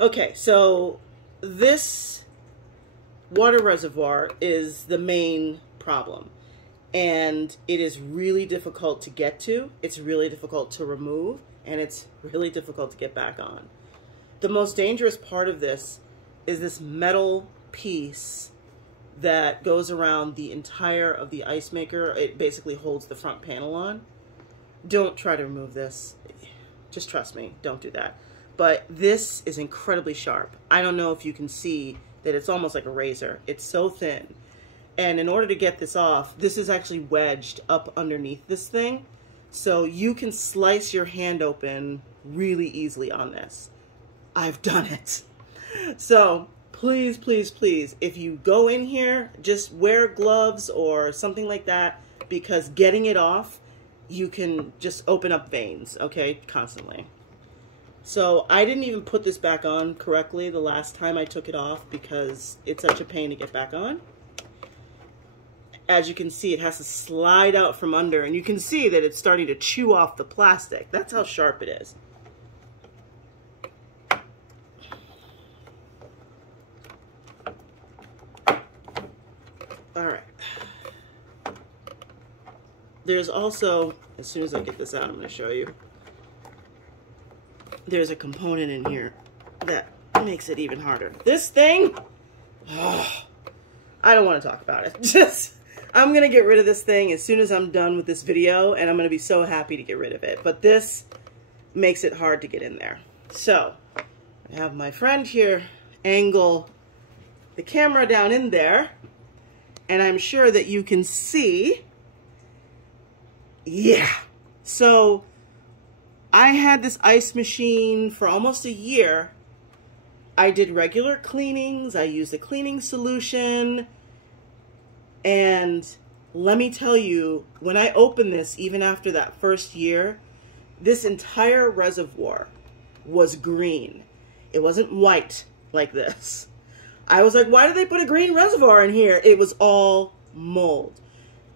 Okay, so this water reservoir is the main problem. And it is really difficult to get to. It's really difficult to remove. And it's really difficult to get back on. The most dangerous part of this is this metal piece that goes around the entire of the ice maker. It basically holds the front panel on. Don't try to remove this. Just trust me, don't do that. But this is incredibly sharp. I don't know if you can see that it's almost like a razor. It's so thin. And in order to get this off, this is actually wedged up underneath this thing. So you can slice your hand open really easily on this. I've done it. So please, please, please, if you go in here, just wear gloves or something like that, because getting it off, you can just open up veins, okay, constantly. So I didn't even put this back on correctly the last time I took it off because it's such a pain to get back on. As you can see, it has to slide out from under, and you can see that it's starting to chew off the plastic. That's how sharp it is. All right. There's also, as soon as I get this out, I'm going to show you. There's a component in here that makes it even harder. This thing, oh, I don't want to talk about it. I'm going to get rid of this thing as soon as I'm done with this video, and I'm going to be so happy to get rid of it. But this makes it hard to get in there. So I have my friend here angle the camera down in there, and I'm sure that you can see. Yeah. So I had this ice machine for almost a year. I did regular cleanings. I used a cleaning solution. And let me tell you, when I opened this, even after that first year, this entire reservoir was green. It wasn't white like this. I was like, why did they put a green reservoir in here? It was all mold.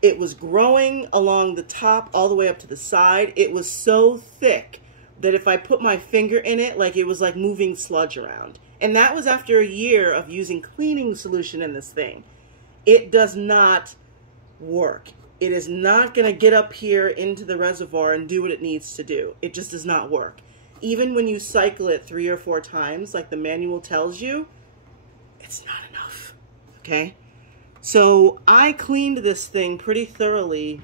It was growing along the top all the way up to the side. It was so thick that if I put my finger in it, like it was like moving sludge around. And that was after a year of using cleaning solution in this thing. It does not work. It is not going to get up here into the reservoir and do what it needs to do. It just does not work. Even when you cycle it 3 or 4 times, like the manual tells you, it's not enough. Okay? So I cleaned this thing pretty thoroughly,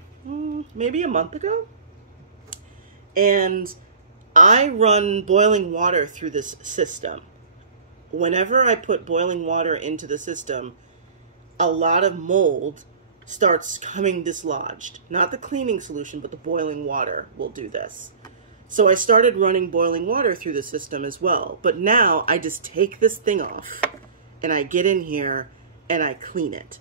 maybe a month ago. And I run boiling water through this system. Whenever I put boiling water into the system, a lot of mold starts coming dislodged. Not the cleaning solution, but the boiling water will do this. So I started running boiling water through the system as well. But now I just take this thing off and I get in here and I clean it.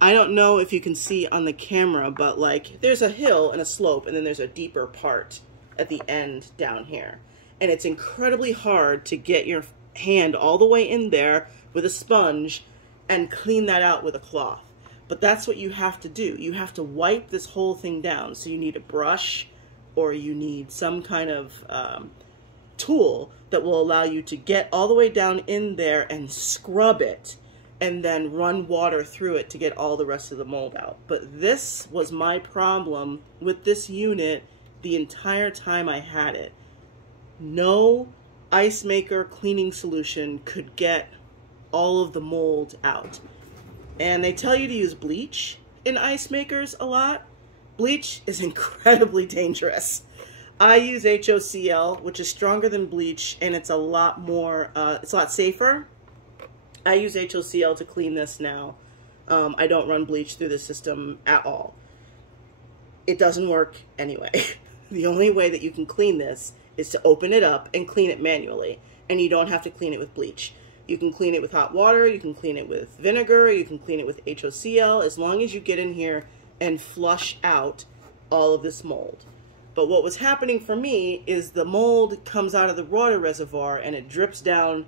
I don't know if you can see on the camera, but like there's a hill and a slope, and then there's a deeper part at the end down here. And it's incredibly hard to get your hand all the way in there with a sponge and clean that out with a cloth. But that's what you have to do. You have to wipe this whole thing down. So you need a brush, or you need some kind of tool that will allow you to get all the way down in there and scrub it, and then run water through it to get all the rest of the mold out. But this was my problem with this unit the entire time I had it. No ice maker cleaning solution could get all of the mold out. And they tell you to use bleach in ice makers a lot. Bleach is incredibly dangerous. I use HOCl, which is stronger than bleach, and it's a lot more, it's a lot safer. I use HOCl to clean this now. I don't run bleach through the system at all. It doesn't work anyway. The only way that you can clean this is to open it up and clean it manually. And you don't have to clean it with bleach. You can clean it with hot water, you can clean it with vinegar, you can clean it with HOCl, as long as you get in here and flush out all of this mold. But what was happening for me is the mold comes out of the water reservoir and it drips down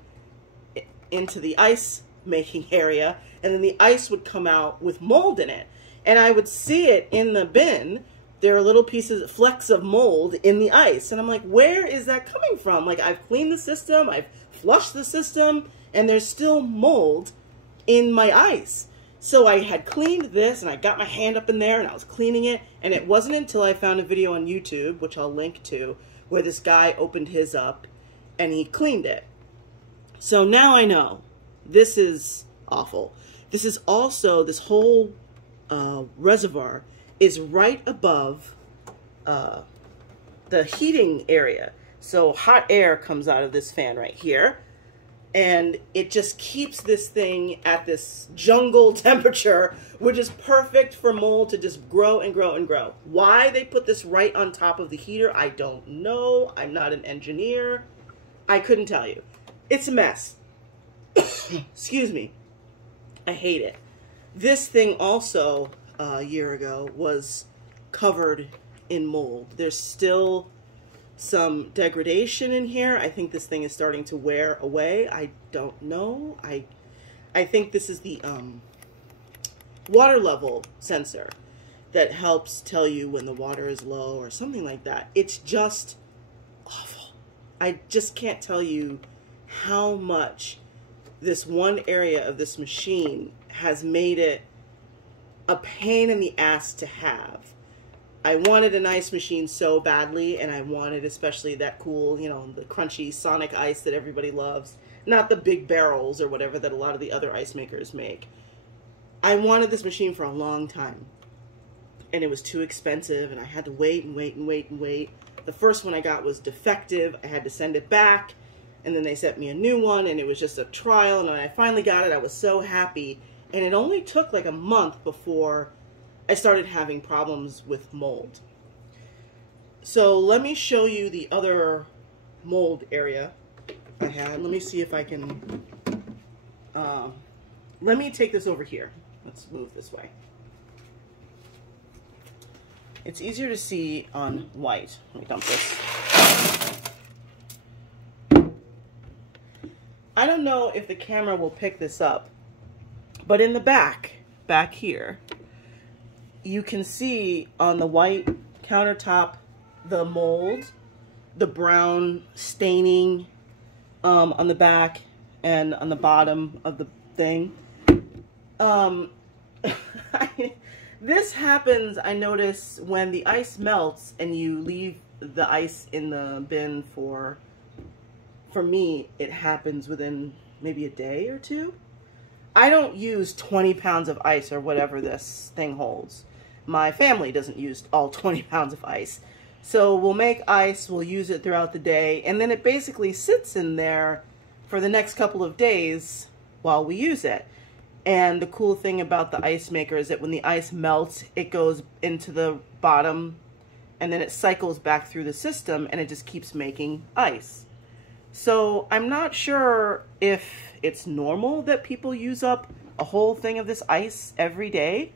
into the ice making area, and then the ice would come out with mold in it. And I would see it in the bin. There are little pieces, flecks of mold in the ice. And I'm like, where is that coming from? Like, I've cleaned the system, I've flush the system and there's still mold in my ice. So I had cleaned this and I got my hand up in there and I was cleaning it, and it wasn't until I found a video on YouTube, which I'll link to, where this guy opened his up and he cleaned it. So now I know this is awful. This is also, this whole reservoir is right above the heating area. So hot air comes out of this fan right here, and it just keeps this thing at this jungle temperature, which is perfect for mold to just grow and grow and grow. Why they put this right on top of the heater, I don't know. I'm not an engineer. I couldn't tell you. It's a mess. Excuse me. I hate it. This thing also, a year ago, was covered in mold. There's still some degradation in here. I think this thing is starting to wear away. I don't know. I think this is the water level sensor that helps tell you when the water is low or something like that. It's just awful. I just can't tell you how much this one area of this machine has made it a pain in the ass to have. I wanted an ice machine so badly, and I wanted especially that cool, you know, the crunchy Sonic ice that everybody loves, not the big barrels or whatever that a lot of the other ice makers make. I wanted this machine for a long time, and it was too expensive, and I had to wait and wait and wait and wait. The first one I got was defective. I had to send it back, and then they sent me a new one, and it was just a trial, and when I finally got it, I was so happy, and it only took like a month before I started having problems with mold. So let me show you the other mold area I had. Let me see if I can, let me take this over here. Let's move this way. It's easier to see on white. Let me dump this. I don't know if the camera will pick this up, but in the back here, you can see on the white countertop the mold, the brown staining on the back and on the bottom of the thing. This happens, I notice, when the ice melts and you leave the ice in the bin for me, it happens within maybe a day or two. I don't use 20 pounds of ice or whatever this thing holds. My family doesn't use all 20 pounds of ice. So we'll make ice, we'll use it throughout the day, and then it basically sits in there for the next couple of days while we use it. And the cool thing about the ice maker is that when the ice melts, it goes into the bottom, and then it cycles back through the system, and it just keeps making ice. So I'm not sure if it's normal that people use up a whole thing of this ice every day.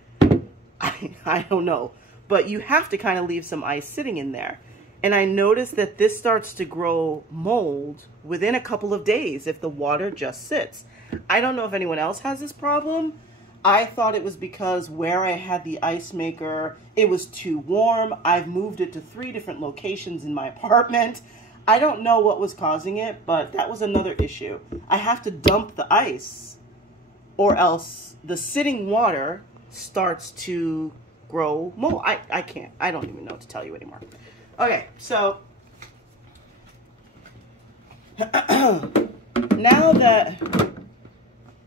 I don't know, but you have to kind of leave some ice sitting in there. And I noticed that this starts to grow mold within a couple of days if the water just sits. I don't know if anyone else has this problem. I thought it was because where I had the ice maker, it was too warm. I've moved it to 3 different locations in my apartment. I don't know what was causing it, but that was another issue. I have to dump the ice, or else the sitting water starts to grow mold. I can't. I don't even know what to tell you anymore. Okay, so now that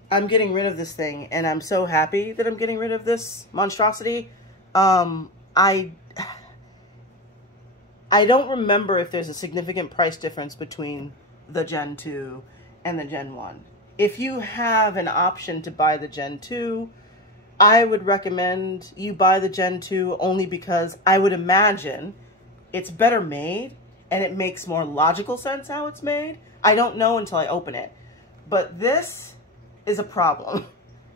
I'm getting rid of this thing, and I'm so happy that I'm getting rid of this monstrosity, I don't remember if there's a significant price difference between the Gen 2 and the Gen 1. If you have an option to buy the Gen 2, I would recommend you buy the Gen 2 only because I would imagine it's better made and it makes more logical sense how it's made. I don't know until I open it. But this is a problem.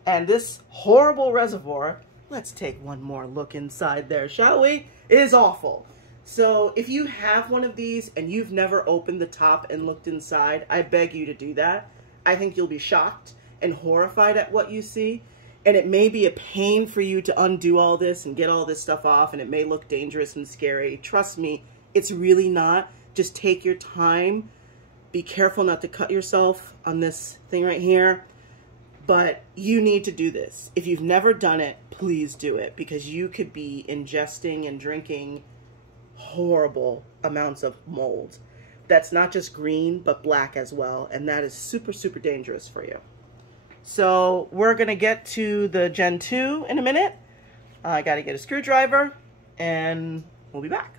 And this horrible reservoir, let's take one more look inside there, shall we? It is awful. So if you have one of these and you've never opened the top and looked inside, I beg you to do that. I think you'll be shocked and horrified at what you see. And it may be a pain for you to undo all this and get all this stuff off, and it may look dangerous and scary. Trust me, it's really not. Just take your time, Be careful not to cut yourself on this thing right here. But you need to do this. If you've never done it, please do it, because you could be ingesting and drinking horrible amounts of mold. That's not just green, but black as well. And that is super, super dangerous for you. So we're going to get to the Gen 2 in a minute. I got to get a screwdriver and we'll be back.